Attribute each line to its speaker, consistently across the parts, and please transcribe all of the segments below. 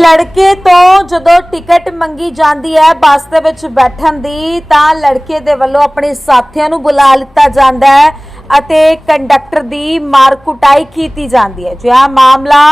Speaker 1: ਲੜਕੇ ਤੋਂ ਜਦੋਂ ਟਿਕਟ ਮੰਗੀ ਜਾਂਦੀ ਹੈ ਬੱਸ ਦੇ ਵਿੱਚ ਬੈਠਣ ਦੀ, ਤਾਂ ਲੜਕੇ ਦੇ ਵੱਲੋਂ ਆਪਣੇ ਸਾਥੀਆਂ ਨੂੰ ਬੁਲਾ ਲਿੱਤਾ ਜਾਂਦਾ ਹੈ ਅਤੇ ਕੰਡਕਟਰ ਦੀ ਮਾਰ ਕੁਟਾਈ ਕੀਤੀ ਜਾਂਦੀ ਹੈ। ਜੋ ਇਹ ਮਾਮਲਾ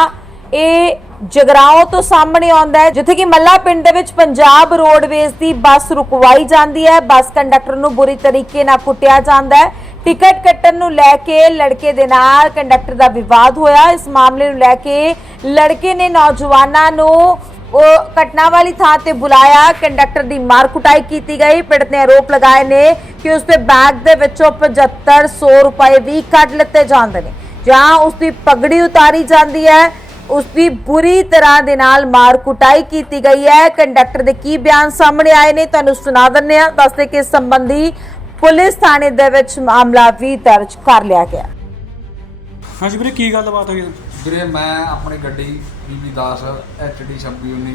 Speaker 1: ਇਹ ਜਗਰਾਓ ਤੋਂ ਸਾਹਮਣੇ ਆਉਂਦਾ ਹੈ, ਜਿੱਥੇ ਕਿ ਮੱਲਾ ਪਿੰਡ ਦੇ ਵਿੱਚ ਪੰਜਾਬ ਰੋਡਵੇਜ਼ ਦੀ ਬੱਸ ਰੁਕਵਾਈ ਜਾਂਦੀ ਹੈ। ਬੱਸ ਕੰਡਕਟਰ ਨੂੰ ਬੁਰੀ ਤਰੀਕੇ ਨਾਲ ਕੁੱਟਿਆ ਜਾਂਦਾ ਹੈ। ਟਿਕਟ ਕੱਟਣ ਨੂੰ ਲੈ ਕੇ ਲੜਕੇ ਦੇ ਨਾਲ ਕੰਡਕਟਰ ਦਾ ਵਿਵਾਦ ਹੋਇਆ। ਇਸ ਮਾਮਲੇ ਨੂੰ ਲੈ ਕੇ ਲੜਕੇ ਨੇ ਨੌਜਵਾਨਾਂ ਨੂੰ ਉਹ ਘਟਨਾ ਵਾਲੀ ਥਾਂ ਤੇ ਬੁਲਾਇਆ। ਕੰਡਕਟਰ ਦੀ ਮਾਰ ਕੁਟਾਈ ਕੀਤੀ ਗਈ। ਪੀੜਤ ਨੇ ਆਰੋਪ ਲਗਾਏ ਨੇ ਕਿ ਉਸ ਦੇ ਬੈਗ ਦੇ ਵਿੱਚੋਂ 7500 ਰੁਪਏ ਵੀ ਕੱਢ ਲਿੱਤੇ ਜਾਂਦੇ ਨੇ, ਜਾਂ ਉਸ ਦੀ ਪਗੜੀ ਉਤਾਰੀ ਜਾਂਦੀ ਹੈ। ਉਸ ਦੀ ਬੁਰੀ ਤਰ੍ਹਾਂ ਦੇ ਨਾਲ ਮਾਰ ਕੁਟਾਈ ਕੀਤੀ ਗਈ ਹੈ। ਕੰਡਕਟਰ ਦੇ ਕੀ ਬਿਆਨ ਸਾਹਮਣੇ ਆਏ ਨੇ, ਤੁਹਾਨੂੰ ਸੁਣਾ ਦਿੰਦੇ ਹਾਂ। ਦੱਸਦੇ ਕਿ ਇਸ ਸੰਬੰਧੀ ਪੁਲਿਸ ਥਾਣੇ ਦੇ ਵਿੱਚ ਮਾਮਲਾ ਵੀ ਦਰਜ ਕਰ ਲਿਆ ਗਿਆ।
Speaker 2: ਹਾਂਜੀ ਵੀਰੇ ਕੀ ਗੱਲਬਾਤ ਹੋਈ?
Speaker 3: ਵੀਰੇ ਮੈਂ ਆਪਣੀ ਗੱਡੀ ਬੀਬੀ 10 ਐਚਡੀ 2619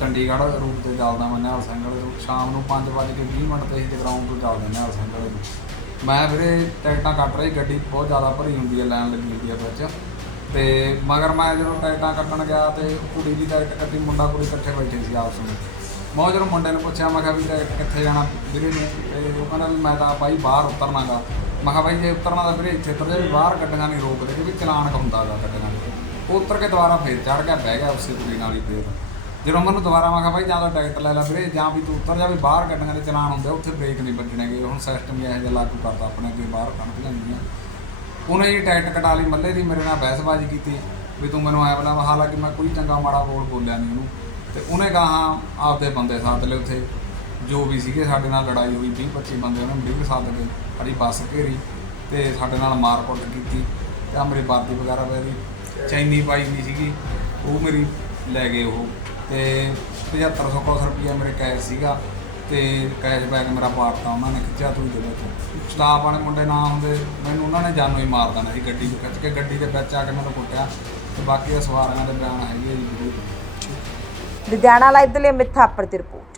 Speaker 3: ਚੰਡੀਗੜ੍ਹ ਰੂਟ ਤੇ ਚੱਲਦਾ ਮੈਂ ਨਿਹਾਲ ਸਿੰਘ ਵਾਲੇ ਤੋਂ ਸ਼ਾਮ ਨੂੰ 5:20 ਮਿੰਟ ਤੇ ਅਸੀਂ ਗਰਾਊਂਡ ਤੋਂ ਚੱਲਦੇ ਨਿਹਾਲ ਸਿੰਘ ਵਾਲੇ ਨੂੰ ਮੈਂ ਵੀਰੇ ਟਿਕਟਾਂ ਕੱਟ ਰਹੀ ਗੱਡੀ ਬਹੁਤ ਜ਼ਿਆਦਾ ਭਰੀ ਹੁੰਦੀ ਹੈ ਲਾਈਨ ਲੱਗੀ ਹੁੰਦੀ ਹੈ ਵਿੱਚ। ਤੇ ਮਗਰ ਮੈਂ ਜਦੋਂ ਟਿਕਟਾਂ ਕੱਟਣ ਗਿਆ ਤੇ ਕੁੜੀ ਦੀ ਟਿਕਟ ਕੱਟੀ ਮੁੰਡਾ ਕੁੜੀ ਇਕੱਠੇ ਬੈਠੇ ਸੀ ਆਪਸ ਵਿੱਚ। ਬਹੁਤ ਜਦੋਂ ਮੁੰਡੇ ਨੂੰ ਪੁੱਛਿਆ, ਮੈਂ ਕਿਹਾ ਵੀ ਟਿਕਟ ਕਿੱਥੇ ਜਾਣਾ ਵੀਰੇ ਨੇ? ਤੇ ਉਹ ਕਹਿੰਦਾ ਵੀ ਮੈਂ ਤਾਂ ਬਾਈ ਬਾਹਰ ਉਤਰਨਾਗਾ। ਮੈਂ ਕਿਹਾ ਬਾਈ ਜੇ ਉਤਰਨਾ ਤਾਂ ਵੀਰੇ ਇੱਥੇ ਉਤਰ ਜਾ ਵੀ ਬਾਹਰ ਗੱਡੀਆਂ ਨਹੀਂ ਰੋਕਦੇ, ਕਿਉਂਕਿ ਚਲਾਨ ਹੁੰਦਾਗਾ ਗੱਡੀਆਂ ਦਾ। ਉਹ ਉਤਰ ਕੇ ਦੁਬਾਰਾ ਫੇਰ ਚੜ ਗਿਆ, ਬਹਿ ਗਿਆ ਉਸੇ ਕੁੜੀ ਨਾਲ ਹੀ ਫੇਰ। ਜਦੋਂ ਮੈਨੂੰ ਦੁਬਾਰਾ ਮੈਂ ਕਿਹਾ ਬਾਈ ਜਾਂ ਤਾਂ ਟਿਕਟ ਲੈ ਲੈ ਵੀਰੇ, ਜਾਂ ਵੀ ਤੂੰ ਉਤਰ ਜਾ ਵੀ ਬਾਹਰ ਗੱਡੀਆਂ ਦੇ ਚਲਾਨ ਹੁੰਦੇ ਉੱਥੇ ਬ੍ਰੇਕ ਨਹੀਂ ਵੱਜਣਗੇ। ਹੁਣ ਸਿਸਟਮ ਹੀ ਇਹੋ ਜਿਹਾ ਲਾਗੂ ਕਰਤਾ ਆਪਣੇ ਅੱਗੇ, ਬਾਹਰ ਕੱਢ ਲੈਂਦੀਆਂ। ਉਹਨੇ ਜੀ ਟਿਕਟ ਕਟਾ ਲਈ, ਮੱਲੇ ਦੀ ਮੇਰੇ ਨਾਲ ਬਹਿਸਬਾਜ਼ੀ ਕੀਤੀ, ਵੀ ਤੂੰ ਮੈਨੂੰ ਆਇਆ ਬਲਾ ਹਾਲਾਂਕਿ ਮੈਂ ਕੋਈ ਚੰਗਾ ਮਾੜਾ ਬੋਲ ਬੋਲਿਆ ਨਹੀਂ ਉਹਨੂੰ। ਤੇ ਉਹਨੇ ਕਹਾ ਆਪਦੇ ਬੰਦੇ ਸਾਥ ਲਏ ਉੱਥੇ। ਜੋ ਵੀ ਸੀਗੇ ਸਾਡੇ ਨਾਲ ਲੜਾਈ ਹੋਈ 20 25 ਬੰਦੇ ਉਹਨਾਂ ਨੂੰ ਡਿੱਗ ਸਾਥ ਕੇ ਸਾਡੀ ਬੱਸ ਘੇਰੀ ਤੇ ਸਾਡੇ ਨਾਲ ਮਾਰਕੁੱਟ ਕੀਤੀ ਤੇ ਆ ਮੇਰੀ ਵਰਦੀ ਵਗੈਰਾ ਮੇਰੀ ਚੈਨੀ ਪਾਈ ਵੀ ਸੀਗੀ, ਉਹ ਮੇਰੀ ਲੈ ਗਏ ਉਹ। ਤੇ 7500 ਕੁਛ ਰੁਪਈਆ ਮੇਰੇ ਕੈਸ਼ ਸੀਗਾ ਤੇ ਕੈਸ਼ ਬੈਗ ਮੇਰਾ ਪਾੜਤਾ ਉਹਨਾਂ ਨੇ, ਖਿੱਚਿਆ ਤੂੰ ਦੇ ਵਿੱਚ। ਸਟਾਫ ਵਾਲੇ ਮੁੰਡੇ ਨਾ ਹੁੰਦੇ, ਮੈਨੂੰ ਉਹਨਾਂ ਨੇ ਜਾਨੋਂ ਹੀ ਮਾਰ ਦੇਣਾ ਸੀ ਗੱਡੀ 'ਚ ਖਿੱਚ ਕੇ ਗੱਡੀ ਦੇ ਵਿੱਚ ਆ ਕੇ ਮੈਨੂੰ ਕੁੱਟਿਆ ਤੇ ਬਾਕੀ ਦੇ ਸਵਾਰੀਆਂ ਦੇ ਬਿਆਨ ਹੈਗੇ ਜੀ। ਵੀਡੀਓ
Speaker 1: ਲੁਧਿਆਣਾ ਲਾਈਵ ਦੇ ਲਈ ਮਿੱਠਾ ਪ੍ਰਤੀ ਰਿਪੋਰਟ